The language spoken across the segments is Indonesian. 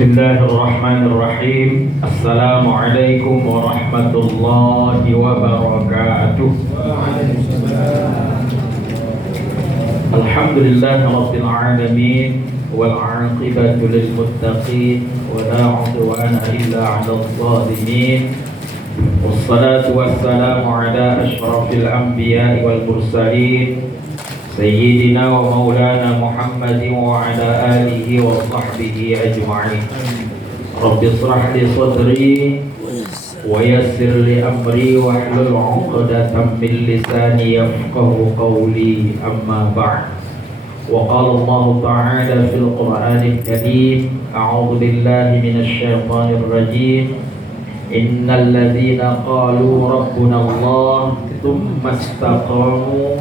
Bismillahirrahmanirrahim. Assalamualaikum warahmatullahi wabarakatuh. Alhamdulillahi rabbil alamin wal 'aqibatu lil muttaqin wa la 'udwana illa 'alal zalimin. Wassalatu wassalamu ala asyrafil anbiya'i wal mursalin Sayyidina wa maulana Muhammadin wa ala alihi wa sahbihi ajma'in. Rabbi shrah li sadri wa yassir li amri wa hlul 'uqdatam min lisani yafqahu qawli, amma ba'd. Wa qala Allah ta'ala fil Qur'anil Karim, a'udzu billahi minasy syaithanir rajim. Innal ladzina qalu rabbuna Allah thumma istaqamu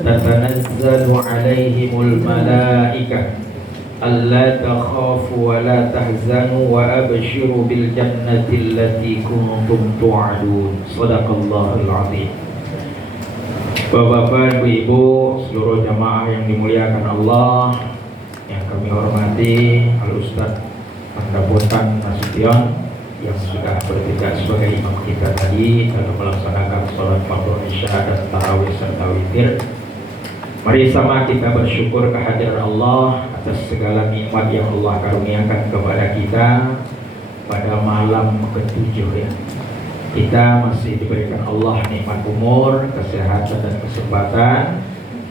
tatanazzalu 'alaihimul malaikah alla takhafu wa la tahzanu wa abshiru bil jannati allati kuntum tu'adun. Shadaqallahul 'azim. Bapak-bapak, ibu-ibu, seluruh jamaah yang dimuliakan Allah, yang kami hormati, Al-Ustaz Pandapotan Nasution yang sudah bertugas sebagai imam kita tadi dalam melaksanakan sholat maghrib, isya dan tarawih serta witir. Mari sama kita bersyukur kehadiran Allah atas segala nikmat yang Allah karuniakan kepada kita pada malam ke-7 ya. Kita masih diberikan Allah nikmat umur, kesehatan dan kesempatan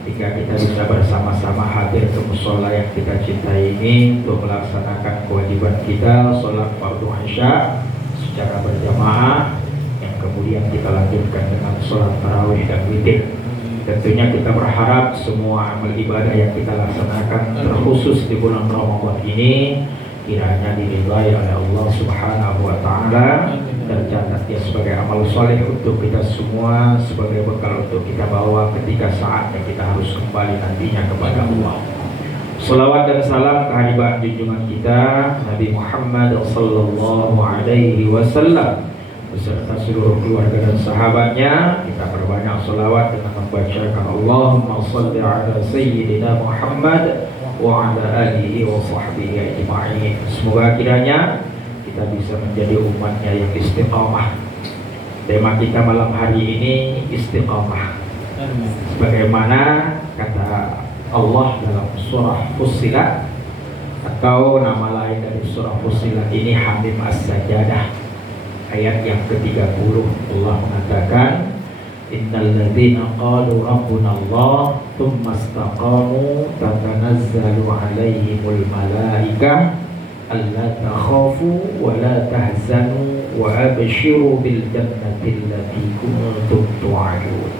jika kita bisa bersama-sama hadir ke mushola yang kita cintai ini untuk melaksanakan kewajiban kita sholat fardu isya secara berjamaah, yang kemudian kita lanjutkan dengan sholat tarawih dan witir. Tentunya kita berharap semua amal ibadah yang kita laksanakan terkhusus di bulan Ramadan ini kiranya diridhai oleh Allah Subhanahu wa Ta'ala dan catat dia sebagai amal soleh untuk kita semua, sebagai bekal untuk kita bawa ketika saatnya kita harus kembali nantinya kepada Allah. Salawat dan salam kehadiran junjungan kita Nabi Muhammad sallallahu alaihi wasallam beserta seluruh keluarga dan sahabatnya. Kita perbanyak salawat dengan membacakan Allahumma shalli ala sayyidina Muhammad wa ala alihi wa sahbihi ajma'in. Semoga kiranya kita bisa menjadi umatnya yang istiqamah. Tema kita malam hari ini istiqamah. Sebagaimana kata Allah dalam surah Fussilat, atau nama lain dari surah Fussilat ini Hamim As-Sajadah, ayat yang ke-30. Allah mengatakan, Innal ladzina qalu rabbuna Allah thumma istaqamu tatanazzalu 'alaihimul malaikah alla takhafu wa la tahzanu wa abshiru bil jannati allati kuntum tu'adun.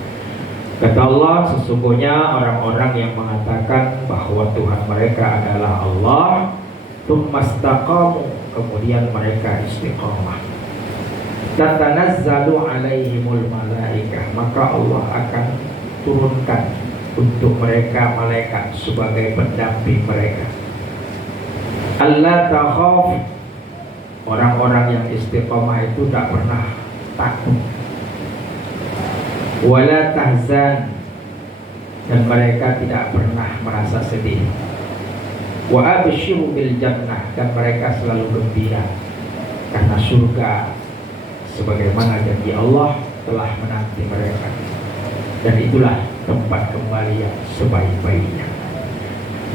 Kata Allah, sesungguhnya orang-orang yang mengatakan bahwa Tuhan mereka adalah Allah, thumma istaqamu, kemudian mereka istiqamah, tatanazzalu 'alaihimul malaikah, maka Allah akan turunkan untuk mereka malaikat sebagai pendamping mereka. Allah takhaf, orang-orang yang istiqamah itu tak pernah takut. Wala tahzan, dan mereka tidak pernah merasa sedih. Wa abshiru bil jannah, dan mereka selalu gembira karena surga sebagaimana janji Allah telah menanti mereka, dan itulah tempat kembali yang sebaik-baiknya.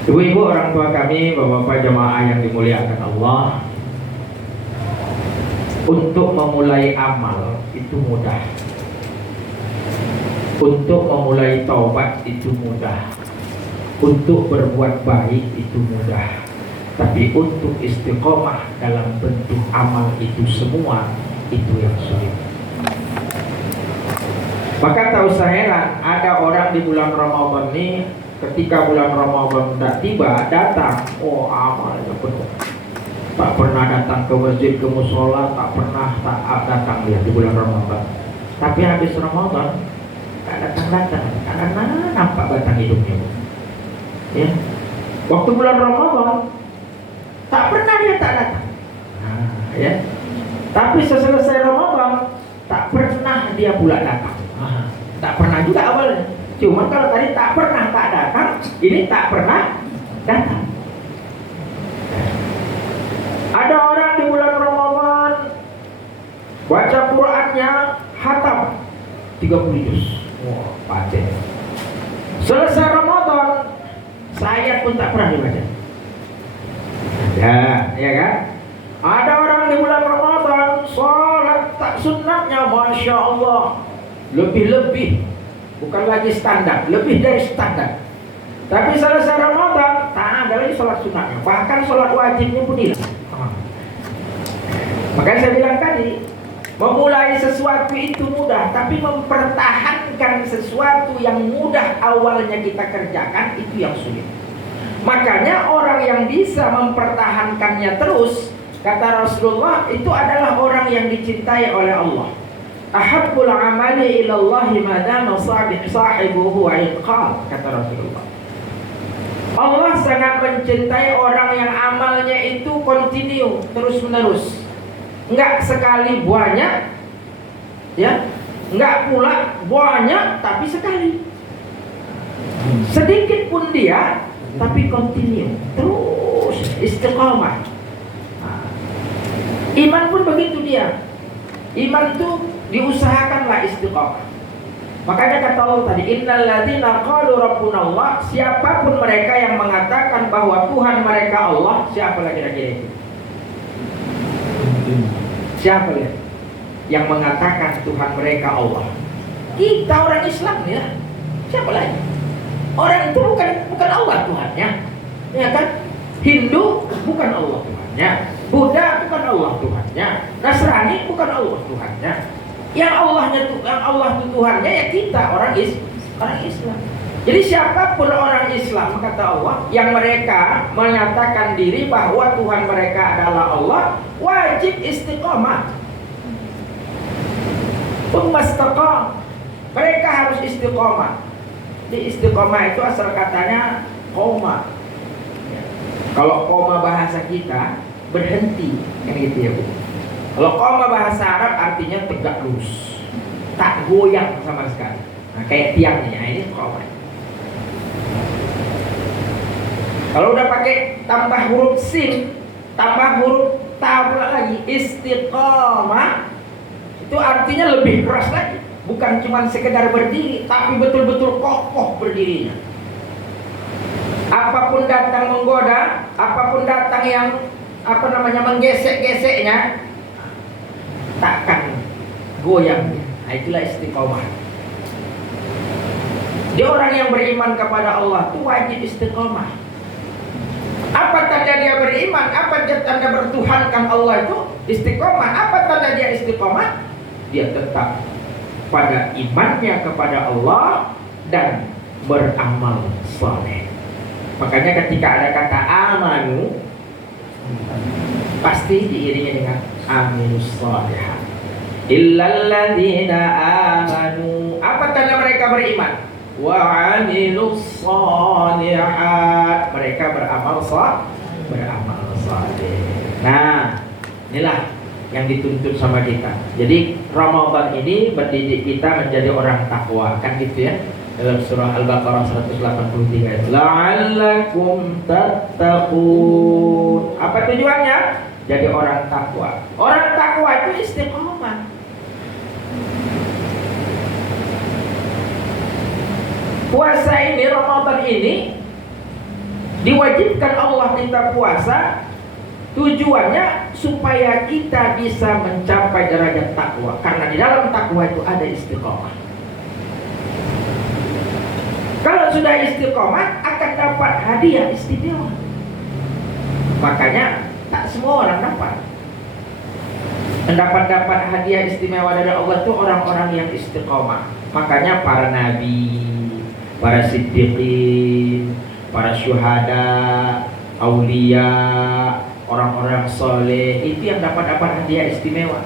Ibu-ibu, orang tua kami, bapak-bapak jemaah yang dimuliakan Allah, untuk memulai amal itu mudah, untuk memulai taubat itu mudah, untuk berbuat baik itu mudah, tapi untuk istiqomah dalam bentuk amal itu semua, itu yang sulit. Maka tak usah heran ada orang di bulan Ramadan ini, ketika bulan Ramadan sudah tiba, datang, oh amalnya penuh, tak pernah datang ke masjid, ke musola, tak pernah taat datang dia di bulan Ramadan. Tapi habis Ramadan tak datang-datang, karena nampak batang hidupnya, ya. Waktu bulan Ramadan tak pernah dia tak datang, ya. Tapi seselesai Ramadan tak pernah dia pula datang. Tak pernah juga awalnya. Cuma kalau tadi tak pernah tak datang, ini tak pernah datang. Ada Baca Qur'annya hatam 30 juz. Wah, paten. Selesai Ramadan, saya pun tak pernah dibaca. Ya kan? Ada orang di bulan Ramadan sholat tak sunatnya, masya Allah, lebih-lebih, bukan lagi standar, lebih dari standar. Tapi selesai Ramadan tak ada lagi sholat sunatnya, bahkan sholat wajibnya pun hilang. Makanya saya bilang tadi, memulai sesuatu itu mudah, tapi mempertahankan sesuatu yang mudah awalnya kita kerjakan itu yang sulit. Makanya orang yang bisa mempertahankannya terus, kata Rasulullah, itu adalah orang yang dicintai oleh Allah. Ahabbul amali ilallahi madama sahibuhu iqal, kata Rasulullah. Allah sangat mencintai orang yang amalnya itu kontinu, terus menerus. Enggak sekali banyak, ya, enggak pula banyak tapi sekali. Sedikit pun dia, tapi kontinu, terus istiqamah. Iman pun begitu dia. Iman itu diusahakanlah istiqamah. Makanya kata Allah tadi, innal ladzina qalu rabbuna Allah, siapapun mereka yang mengatakan bahwa Tuhan mereka Allah, siapa lagi kira-kira itu? Siapa ya yang mengatakan Tuhan mereka Allah? Kita orang Islam ya. Siapa lagi? Orang itu bukan Allah Tuhannya, ya kan? Hindu bukan Allah Tuhannya, Buddha bukan Allah Tuhannya, Nasrani bukan Allah Tuhannya. Yang Allah itu Tuhannya ya kita orang Islam. Jadi siapapun orang Islam, kata Allah, yang mereka menyatakan diri bahwa Tuhan mereka adalah Allah, wajib istiqamah. Pemastaqam, mereka harus istiqamah. Di istiqamah itu asal katanya koma. Kalau koma bahasa kita berhenti, kan gitu ya Bu. Kalau koma bahasa Arab artinya tegak lurus, tak goyang sama sekali. Nah, kayak tiang nih, nah, ini koma. Kalau udah pakai tambah huruf sin, tambah huruf ta pula lagi, istiqamah, itu artinya lebih keras lagi. Bukan cuma sekedar berdiri, tapi betul-betul kokoh berdirinya. Apapun datang menggoda, apapun datang yang menggesek-geseknya, takkan goyang. Nah, itulah istiqomah. Dia orang yang beriman kepada Allah itu wajib istiqomah. Apa tanda dia beriman? Apa tanda bertuhankan Allah itu? Istiqomah. Apa tanda dia istiqomah? Dia tetap pada imannya kepada Allah dan beramal saleh. Makanya ketika ada kata amanu, pasti diiringi dengan aminus shalihat. Illal ladzina amanu. Apa tanda mereka beriman? Wa amilus shalihat. Mereka beramal saleh. Nah, inilah yang dituntut sama kita. Jadi Ramadan ini mendidik kita menjadi orang takwa, kan gitu ya. Dalam surah Al-Baqarah 183 itu, la'allakum tattaqun. Apa tujuannya? Jadi orang takwa. Orang takwa itu istiqomah. Puasa ini, Ramadan ini diwajibkan Allah kita puasa. Tujuannya supaya kita bisa mencapai derajat takwa. Karena di dalam takwa itu ada istiqomah. Kalau sudah istiqomah akan dapat hadiah istimewa. Makanya tak semua orang dapat. Mendapat hadiah istimewa dari Allah itu orang-orang yang istiqomah. Makanya para nabi, para siddiqin, para syuhada, aulia, orang-orang soleh itu yang dapat hadiah istimewa.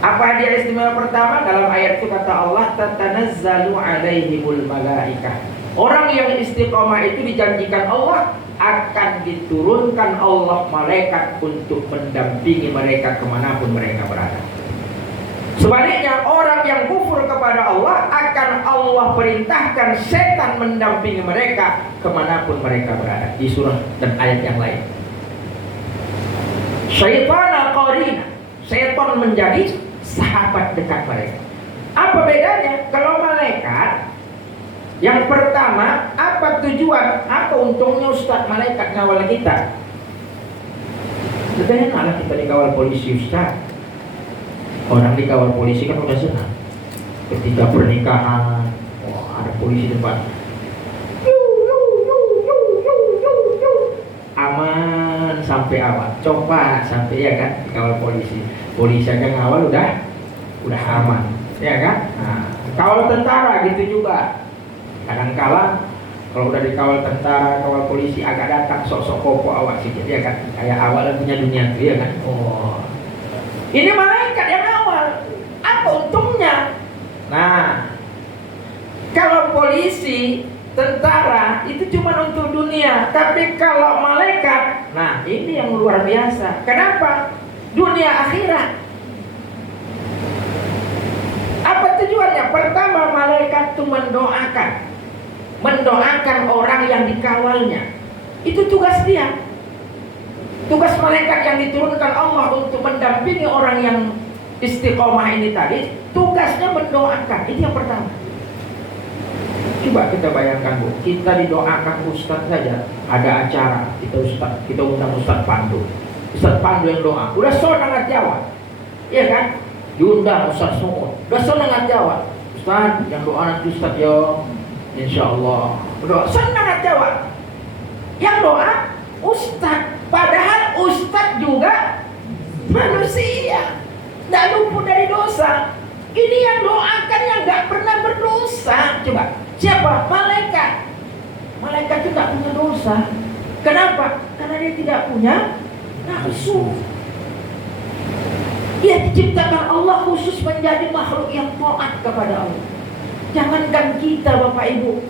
Apa hadiah istimewa pertama? Dalam ayat itu kata Allah, tatanazzalu alaihimul malaikah. Orang yang istiqomah itu dijanjikan Allah akan diturunkan Allah malaikat untuk mendampingi mereka kemanapun mereka berada. Sebaliknya orang yang kufur kepada Allah akan Allah perintahkan setan mendampingi mereka kemanapun mereka berada. Di surah dan ayat yang lain. Syaitana qarina, setan menjadi sahabat dekat mereka. Apa bedanya? Kalau malaikat, yang pertama, apa tujuan, apa untungnya Ustaz malaikat ngawal kita? Lebih enaklah kita dikawal polisi Ustaz. Orang dikawal polisi kan udah senang. Ketika pernikahan, ada polisi depan, aman sampai awal, coba sampai, ya kan, dikawal polisi. Polisi aja ngawal udah aman, ya kan. Nah, kawal tentara gitu juga. Kadang-kala kalau udah dikawal tentara, kawal polisi agak datang sok-sok koko awak sedikit, ya kan. Kayak awal punya dunia itu, ya kan. Oh, ini malaikat yang awal. Apa untungnya? Nah, kalau polisi, tentara itu cuma untuk dunia, tapi kalau malaikat, nah ini yang luar biasa. Kenapa? Dunia akhirat. Apa tujuannya? Pertama, malaikat itu mendoakan orang yang dikawalnya. Itu tugas dia. Tugas malaikat yang diturunkan Allah untuk mendampingi orang yang istiqomah ini tadi, tugasnya mendoakan. Itu yang pertama. Coba kita bayangkan, Bu, kita didoakan Ustaz saja, ada acara, kita undang Ustaz Pandu yang doa, udah sonang jawab, iya kan? Diundang Ustaz Sumut, udah sonang jawab, Ustaz yang doa nanti Ustaz ya, insya Allah, udah sonang jawab. Yang doa Ustaz, padahal Ustaz juga manusia, tidak luput dari dosa. Ini yang doakan yang gak pernah berdosa. Coba, siapa? Malaikat. Malaikat itu gak punya dosa. Kenapa? Karena dia tidak punya nafsu. Dia diciptakan Allah khusus menjadi makhluk yang taat kepada Allah. Jangankan kita, Bapak Ibu,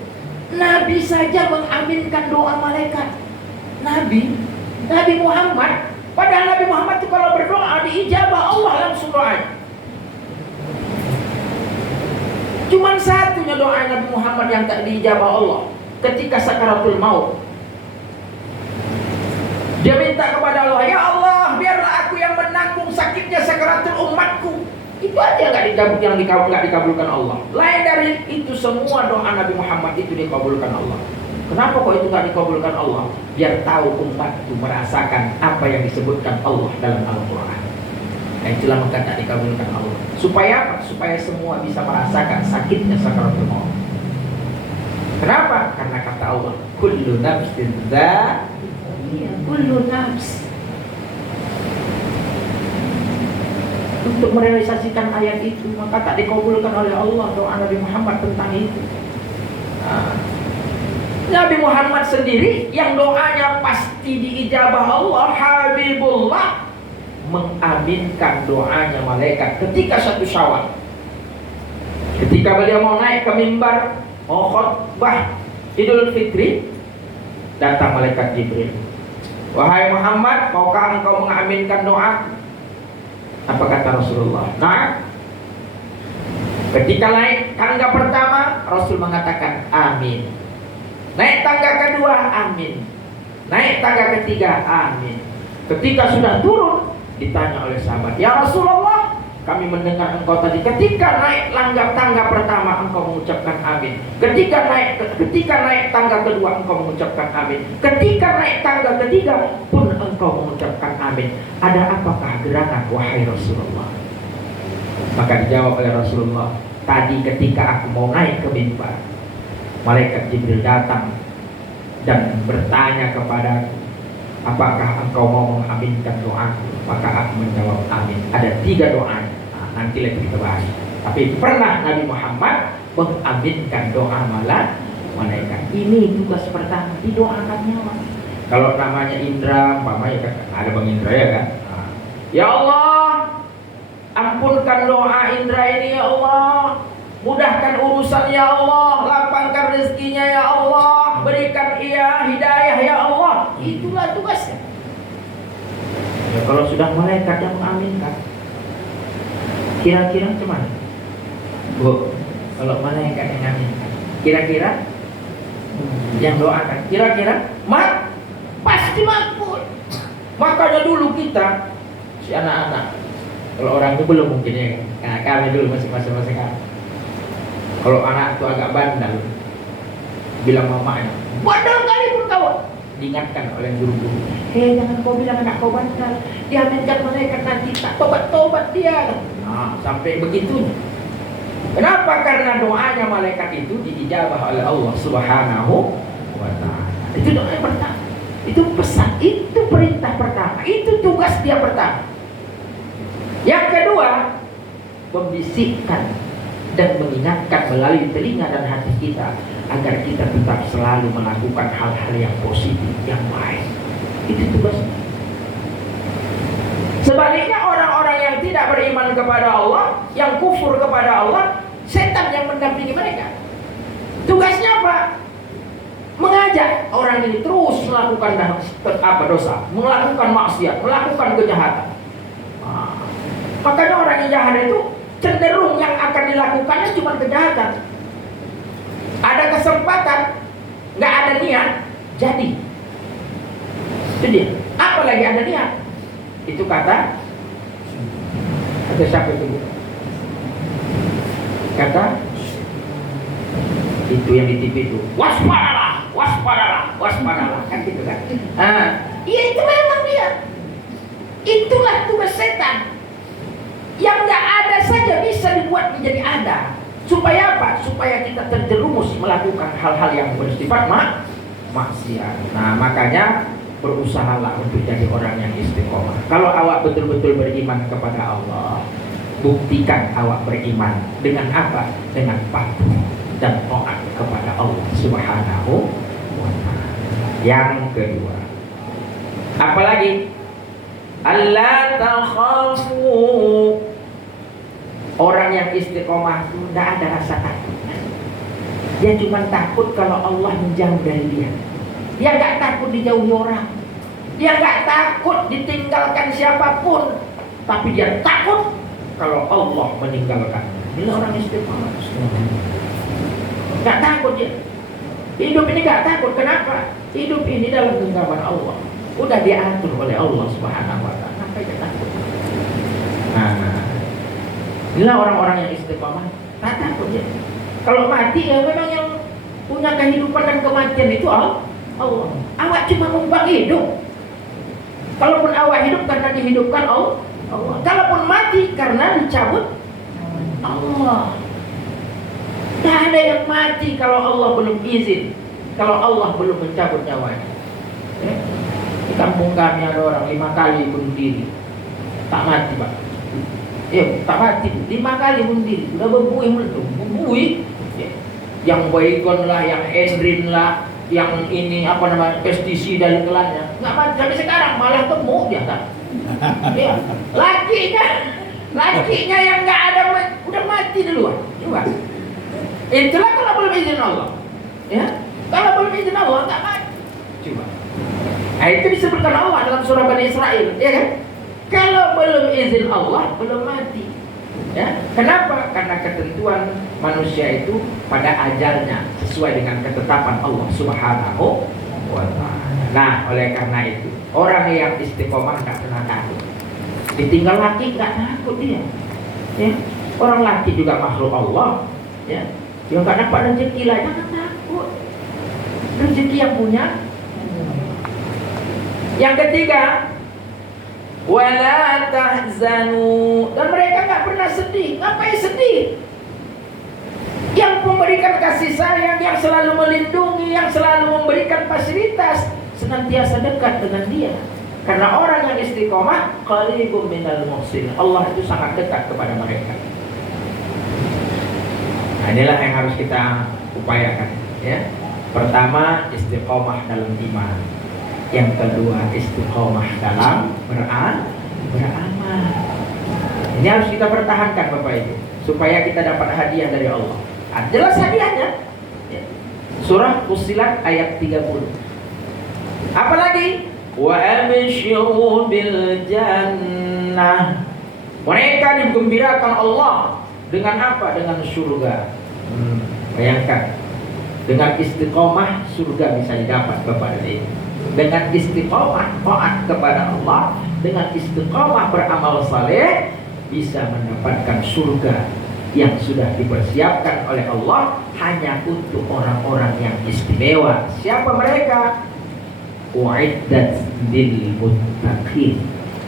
Nabi saja mengaminkan doa malaikat. Nabi Muhammad. Padahal Nabi Muhammad itu kalau berdoa diijabah Allah langsung doanya. Cuman satunya doa Nabi Muhammad yang tak diijabah Allah, ketika sakaratul maut. Dia minta kepada Allah, ya Allah, biarlah aku yang menanggung sakitnya sakaratul umatku. Itu aja nggak dikabulkan Allah. Lain dari itu semua doa Nabi Muhammad itu dikabulkan Allah. Kenapa kok itu nggak dikabulkan Allah? Biar tahu umat itu merasakan apa yang disebutkan Allah dalam Al-Quran. Nah, itulah maka tak dikabulkan Allah. Supaya apa? Supaya semua bisa merasakan sakitnya sakaratul maut. Kenapa? Karena kata Allah, kullu nafsin kullu nafs. Untuk merealisasikan ayat itu, maka tak dikabulkan oleh Allah doa Nabi Muhammad tentang itu. Nah, Nabi Muhammad sendiri yang doanya pasti diijabah Allah, Habibullah, mengaminkan doanya malaikat ketika 1 Syawal. Ketika beliau mau naik ke mimbar, mau khutbah Idul Fitri, datang malaikat Jibril. Wahai Muhammad, maukah engkau mengaminkan doa? Apa kata Rasulullah? Nah, ketika naik tangga pertama, Rasul mengatakan amin. Naik tangga kedua, amin. Naik tangga ketiga, amin. Ketika sudah turun, ditanya oleh sahabat, ya Rasulullah, kami mendengar engkau tadi ketika naik tangga pertama engkau mengucapkan amin. Ketika naik tangga kedua engkau mengucapkan amin. Ketika naik tangga ketiga pun engkau mengucapkan amin. Ada apakah gerangan wahai Rasulullah? Maka dijawab oleh Rasulullah, tadi ketika aku mau naik ke mimbar, malaikat Jibril datang dan bertanya kepadaku, apakah engkau mau mengaminkan doaku? Maka aku menjawab amin. Ada 3 doa. Nah, nanti lagi kita bahas. Tapi pernah Nabi Muhammad mengaminkan doa malaikat. Ini tugas pertama, didoakan nyawa. Kalau namanya Indra, umpamanya kan ada Bang Indra, ya kan? Nah, ya Allah, ampunkan doa Indra ini ya Allah. Mudahkan urusan ya Allah, lapangkan rezekinya ya Allah, berikan ia hidayah ya Allah. Itulah tugasnya. Ya, kalau sudah malaikat yang mengaminkan, kira-kira cuman, Bu, kalau malaikat yang mengaminkan, kira-kira yang doakan, kira-kira pasti makbul. Makanya dulu kita, si anak-anak, Kalau orang itu belum mungkin ya kan. Nah, kami dulu masih masa-masa kami. Kalau anak itu agak bandel, bilang mamanya, bandel kali pun kau. Diingatkan oleh guru-guru, jangan kau bilang anak kau bandel, dia menjat malaikat nanti tak tobat-tobat dia. Nah, sampai begitunya. Kenapa? Karena doanya malaikat itu diijabah oleh Allah Subhanahu wa ta'ala. Itu doa yang pertama. Itu pesan, itu perintah pertama, itu tugas dia pertama. Yang kedua, membisikkan dan mengingatkan melalui telinga dan hati kita agar kita tetap selalu melakukan hal-hal yang positif, yang baik. Itu tugasnya. Sebaliknya orang-orang yang tidak beriman kepada Allah, yang kufur kepada Allah, setan yang mendampingi mereka. Tugasnya apa? Mengajak orang ini terus melakukan dosa, melakukan maksiat, melakukan kejahatan. Makanya orang yang jahat itu cenderung yang akan dilakukannya cuma kejahatan. Ada kesempatan, nggak ada niat, jadi. Itu dia. Apalagi ada niat. Itu kata siapa itu? Kata itu yang di TV itu, waspadalah, waspadalah, waspadalah, kan gitu kan? Iya itu memang dia. Itulah tugas setan. Yang nggak ada saja bisa dibuat menjadi ada. Supaya apa? Supaya kita terjerumus melakukan hal-hal yang bersifat maksiat. Nah, makanya berusahalah untuk jadi orang yang istiqomah. Kalau awak betul-betul beriman kepada Allah, buktikan awak beriman dengan apa? Dengan patuh dan taat kepada Allah Subhanahu wa ta'ala. Yang kedua, apalagi? Allah takhafu. Orang yang istiqomah itu tidak ada rasa takut. Dia cuma takut kalau Allah menjauh dari dia. Dia nggak takut dijauhi orang. Dia nggak takut ditinggalkan siapapun. Tapi dia takut kalau Allah meninggalkan. Ini orang istiqomah. Nggak takut dia. Hidup ini nggak takut. Kenapa? Hidup ini dalam genggaman Allah. Udah diatur oleh Allah Subhanahu wa ta'ala. Apa yang takut? Nah, inilah orang-orang yang istiqomah. Tak takut ya. Kalau mati ya memang yang punya kehidupan dan kematian itu Allah. Awak cuma numpang hidup. Kalaupun awak hidup karena dihidupkan Allah. Kalaupun mati karena dicabut Allah. Tak ada yang mati kalau Allah belum izin. Kalau Allah belum mencabut nyawanya. Di kampung kami ada orang 5 kali bunuh diri, tak mati pak. Tak mati 5 kali bunuh diri, sudah berbuih meletup, berbuih. Yang baygon lah, yang esdrin lah, yang ini apa namanya pestisida dan kelannya, nggak mati sampai sekarang, malah gemuk dia tak. Lakinya yang nggak ada udah mati duluan. Coba. Itulah kalau belum izin Allah. Ya, kalau belum izin Allah nggak mati. Coba. Nah, itu disebutkan Allah dalam surah Bani Israel, ya kan? Kalau belum izin Allah, belum mati. Ya, kenapa? Karena ketentuan manusia itu pada ajalnya sesuai dengan ketetapan Allah Subhanahu wa ta'ala. Nah, oleh karena itu, orang yang istiqomah nggak pernah takut. Ditinggal laki nggak takut dia. Ya, orang laki juga makhluk Allah. Ya, dia nggak dapat rezeki lah, jangan takut. Rezeki yang punya. Yang ketiga, wala tahzanu, dan mereka nggak pernah sedih. Ngapain sedih? Yang memberikan kasih sayang, yang selalu melindungi, yang selalu memberikan fasilitas, senantiasa dekat dengan dia. Karena orang yang istiqomah, qaribun minal muhsin, Allah itu sangat dekat kepada mereka. Nah, inilah yang harus kita upayakan. Ya, pertama istiqomah dalam iman. Yang kedua istiqomah dalam beramal. Ini harus kita pertahankan Bapak Ibu, supaya kita dapat hadiah dari Allah. Jelas hadiahnya. Surah Fussilat ayat 30. Apalagi wa abshiru bil jannah. Mereka digembirakan Allah dengan apa? Dengan surga. Bayangkan, dengan istiqomah surga bisa didapat Bapak dan Ibu. Dengan istiqomah taat kepada Allah, dengan istiqomah beramal saleh, bisa mendapatkan surga yang sudah dipersiapkan oleh Allah hanya untuk orang-orang yang istimewa. Siapa mereka? Uiddat lil muttaqin.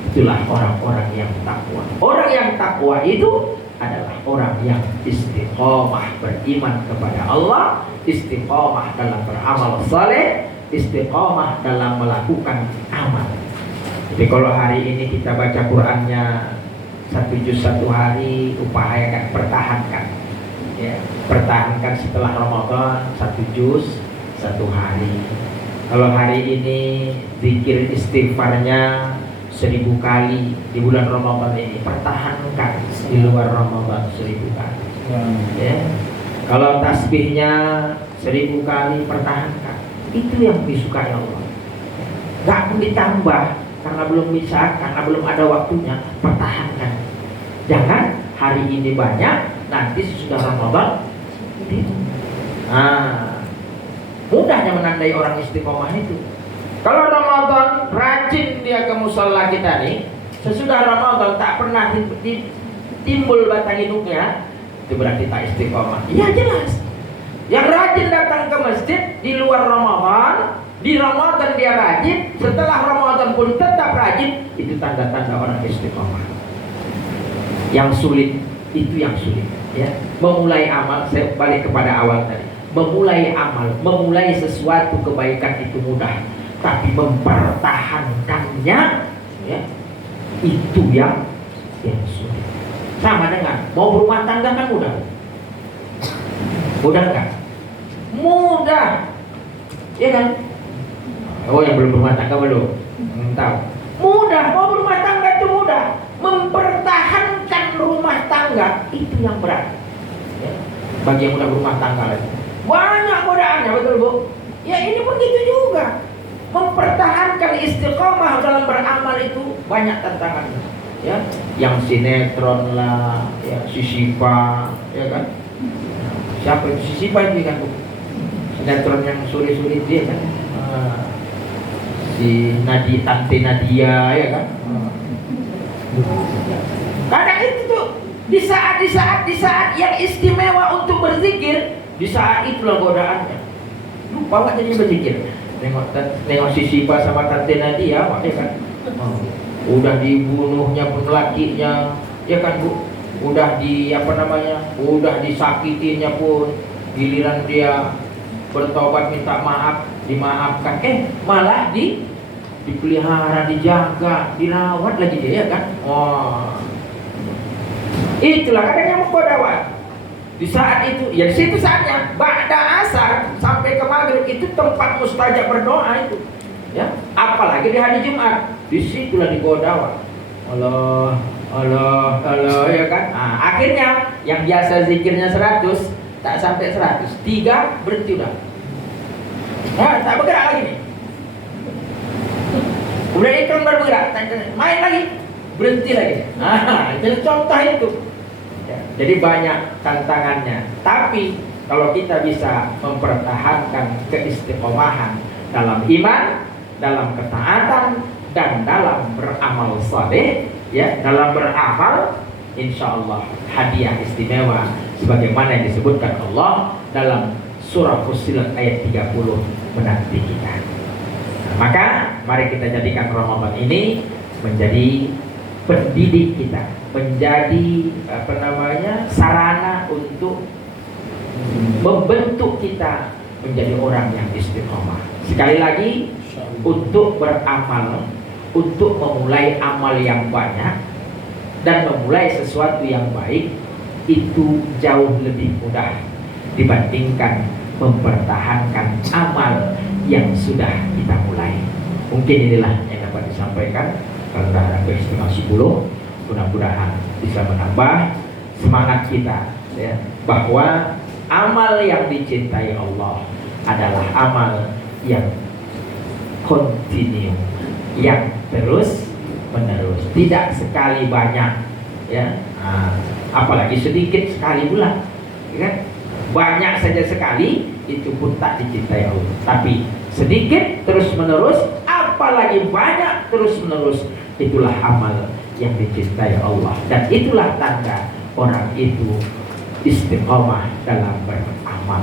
Itulah orang-orang yang takwa. Orang yang takwa itu adalah orang yang istiqomah beriman kepada Allah, istiqomah dalam beramal saleh, istiqomah dalam melakukan amal. Jadi kalau hari ini kita baca Qur'annya 1 juz 1 hari, upayakan pertahankan, ya, pertahankan setelah Ramadan 1 juz 1 hari. Kalau hari ini zikir istighfarnya 1000 kali di bulan Ramadan ini, pertahankan di luar Ramadan 1000 kali. Ya. Kalau tasbihnya 1000 kali, pertahankan. Itu yang disukai Allah. Gak pun ditambah karena belum bisa, karena belum ada waktunya. Pertahankan. Jangan hari ini banyak, nanti sesudah Ramadan mudahnya menandai orang istiqomah itu. Kalau Ramadan rajin dia ke musala kita nih, sesudah Ramadan tak pernah timbul batang hidungnya, itu berarti tak istiqomah. Iya jelas. Yang rajin datang ke masjid di luar Ramadan, di Ramadan dia rajin, setelah Ramadan pun tetap rajin, itu tanda-tanda orang istiqomah. Yang sulit, itu yang sulit, ya. Memulai amal, saya balik kepada awal tadi. Memulai amal, memulai sesuatu kebaikan itu mudah, tapi mempertahankannya, ya, itu yang sulit. Sama dengan mau berumah tangga kan mudah. Mudah kan? Mudah. Ya kan? Oh, yang belum berumah tangga belum tahu. Mudah, mau berumah tangga itu mudah. Mempertahankan rumah tangga itu yang berat, ya. Bagi yang udah berumah tangga lagi banyak godaannya, betul Bu? Ya ini pun gitu juga. Mempertahankan istiqomah dalam beramal itu banyak tantangannya, ya. Yang sinetron lah, ya, Sisipa, ya kan? Siapa itu Sisipa itu kan Bu? Sinetron yang sore-sore dia kan, si Tante Nadia, ya kan? Kadang itu tuh di saat yang istimewa untuk berzikir, di saat itulah godaannya. Lupa nggak jadi berzikir. Nengok Sisipa sama Tante Nadia, ya kan? Udah dibunuhnya pun lakinya, ya kan Bu? Udah udah disakitinya pun, giliran dia bertobat minta maaf, dimaafkan, malah dipelihara, dijaga, dirawat lagi dia, ya kan? Itulah kadang yang menggoda. Di saat itu, ya di situ saatnya ba'da asar sampai ke maghrib itu tempat mustajab berdoa itu, ya. Apalagi di hari Jumat, disitulah digoda. Allah, ya kan? Akhirnya yang biasa zikirnya 100 tak sampai 100, 3 berhenti udah. Tak bergerak lagi nih. Kemudian iklan bergerak, main lagi, berhenti lagi. Jadi contoh itu. Ya, jadi banyak tantangannya. Tapi kalau kita bisa mempertahankan keistiqomahan dalam iman, dalam ketaatan, dan dalam beramal saleh, ya, dalam beramal, insya Allah hadiah istimewa sebagaimana yang disebutkan Allah dalam surah Fussilat ayat 30 menanti kita. Maka mari kita jadikan Ramadan ini menjadi pendidik kita, menjadi sarana untuk membentuk kita menjadi orang yang istiqomah. Sekali lagi, untuk beramal, untuk memulai amal yang banyak dan memulai sesuatu yang baik itu jauh lebih mudah dibandingkan mempertahankan amal yang sudah kita mulai. Mungkin inilah yang dapat disampaikan. Kalau ada estimasi 10, mudah-mudahan bisa menambah semangat kita, ya, bahwa amal yang dicintai Allah adalah amal yang kontinu, yang terus menerus, tidak sekali banyak, ya. Apalagi sedikit sekali pula, ya kan? Banyak saja sekali itu pun tak dicintai Allah. Tapi sedikit terus menerus, apalagi banyak terus menerus, itulah amal yang dicintai Allah. Dan itulah tanda orang itu istiqomah dalam beramal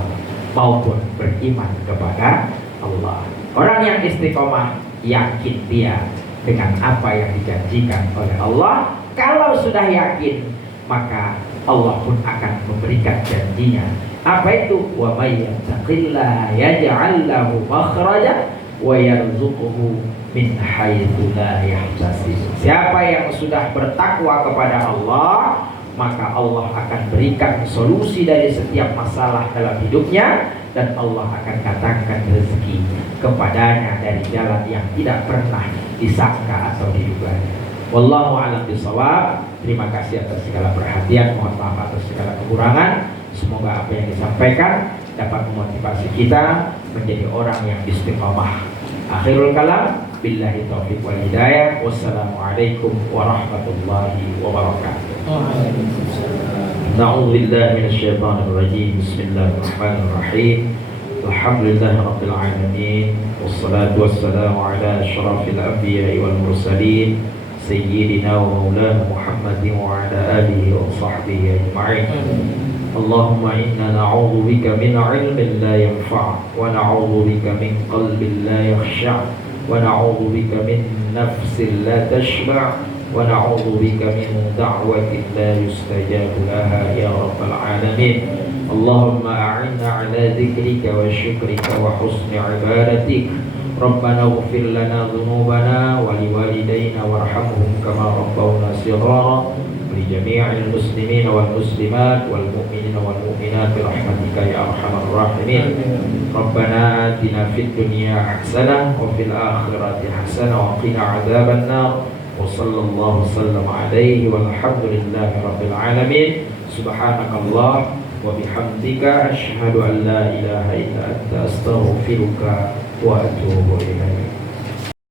maupun beriman kepada Allah. Orang yang istiqomah yakin dia dengan apa yang dijanjikan oleh Allah. Kalau sudah yakin, maka Allah pun akan memberikan janjinya. Apa itu? Wa may yattaqillaha yaj'al lahu makhraja wa yarzuquhu min haitsu la yahtasib. Siapa yang sudah bertakwa kepada Allah, maka Allah akan berikan solusi dari setiap masalah dalam hidupnya, dan Allah akan datangkan rezeki kepadanya dari jalan yang tidak pernah disangka atau diduga. Wallahu a'lam bishawab. Terima kasih atas segala perhatian, mohon maaf atas segala kekurangan. Semoga apa yang disampaikan dapat memotivasi kita menjadi orang yang istiqamah. Akhirul kalam, billahi taufiq wal hidayah. Wassalamualaikum warahmatullahi wabarakatuh. Na'udzu billahi minasyaitonir rajim. Bismillahirrahmanirrahim. Alhamdulillahi rabbil alamin. Wassalatu wassalamu ala asyrafil anbiya'i wal mursalin sayyidina wa maulana Muhammadin wa ala alihi wa sahbihi ajma'in. Allahumma inna na'udzu bika min 'ilmin la yanfa' wa na'udzu bika min qalbin la yakhsha' wa na'udzu bika min nafsin la tashba' wa na'udzu bika min da'watin la yustajabu laha ya rabbal alamin. Allahumma a'inna 'ala dzikrika wa syukrika wa husni 'ibadatik. Rabbana ighfir lana dhunubana wa liwalidayna warhamhum kama rabbawna shighara. لجميع المسلمين والمسلمات والمؤمنين والمؤمنات برحمتك يا أرحم الراحمين. ربنا آتنا في الدنيا حسنة وفي الآخرة حسنة وقنا عذاب النار. وصلى الله وسلم عليه والحمد لله رب العالمين. سبحانك الله وبحمدك أشهد أن لا إله إلا أنت أستغفرك وأتوب إليك.